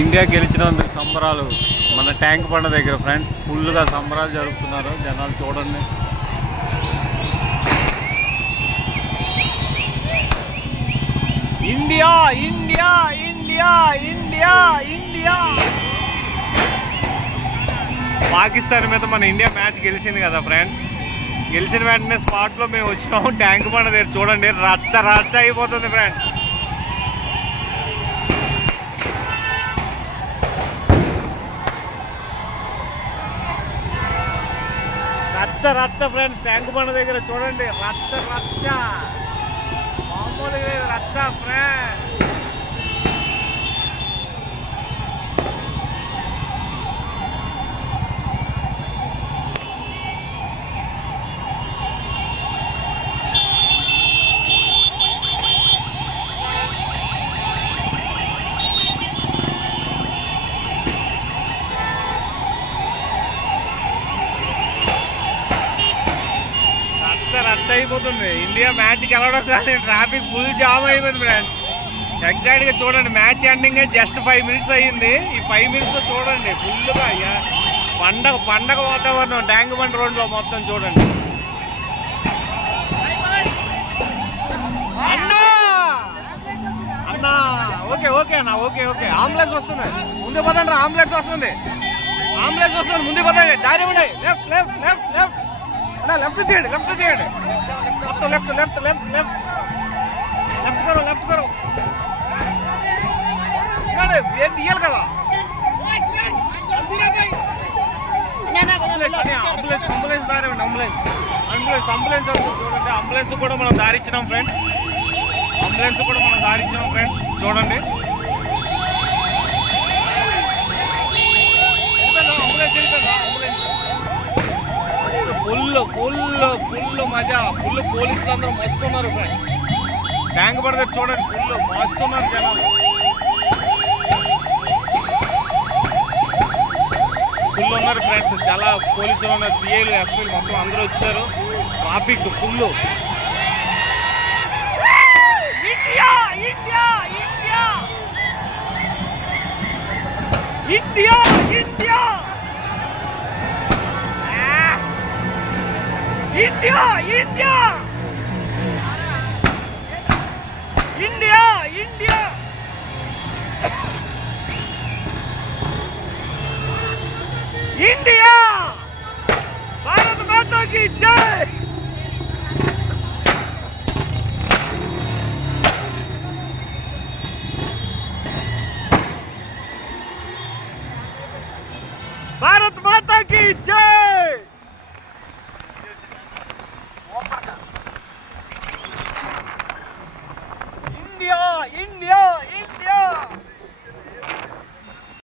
India గెలిచినందుకు సంబరాలు మన tank బండ దగ్గర ఫ్రెండ్స్ ఫుల్గా సంబరాలు జరుపుతున్నారు జనాలు చూడండి. India India India India India. Pakistan మీద మన ఇండియా మ్యాచ్ గెలిచింది కదా ఫ్రెండ్స్. గెలిచిన వెంటనే స్పాట్లో మేము వచ్చినాము ట్యాంక్ బండ దగ్గర చూడండి రచ్చ రచ్చ అయిపోతుంది ఫ్రెండ్స్. రచ్చ రచ్చ ఫ్రెండ్స్ ట్యాంక్ బండ దగ్గర చూడండి రచ్చ రచ్చ మామూలుగా రచ్చ ఫ్రెండ్స్. రచ్చ అయిపోతుంది. ఇండియా మ్యాచ్ గెలవడం కానీ ట్రాఫిక్ ఫుల్ జామ్ అయిపోయింది ఫ్రెండ్స్. ఎగ్జాక్ట్గా చూడండి మ్యాచ్ ఎండింగ్ జస్ట్ 5 మినిట్స్ అయ్యింది. ఈ 5 మినిట్స్లో చూడండి ఫుల్గా పండగ వాతావరణం ట్యాంక్ బండ్ రోడ్లో మొత్తం చూడండి. అన్నా అన్నా ఓకే ఓకే అన్న ఓకే ఓకే. అంబులెన్స్ వస్తుంది ముందు పదండి. అంబులెన్స్ వస్తుంది ముందు పదండి. దారి ఉండే left left left left left తీయండి మొత్తం left left left left left కరో ఏం తీయాలి కదా. అంబులెన్స్ అంబులెన్స్ దారి ఉండి అంబులెన్స్ చూడండి. అంబులెన్స్ కూడా మనం దారిచ్చినాం ఫ్రెండ్స్. చూడండి ఫుల్ మజా ఫుల్ పోలీసులు అందరూ మస్తున్నారు ఫ్రెండ్స్. ట్యాంక్ పడితే చూడండి ఫుల్ మస్తున్నారు జనాలు ఫుల్ ఉన్నారు ఫ్రెండ్స్. చాలా పోలీసులు ఉన్నారు సిఐలు ఎస్పీలు మొత్తం అందరూ వచ్చారు. Traffic full. India India India India India India! India! India! India! India! Bharat Mata ki jai! Bharat Mata ki jai! India! India!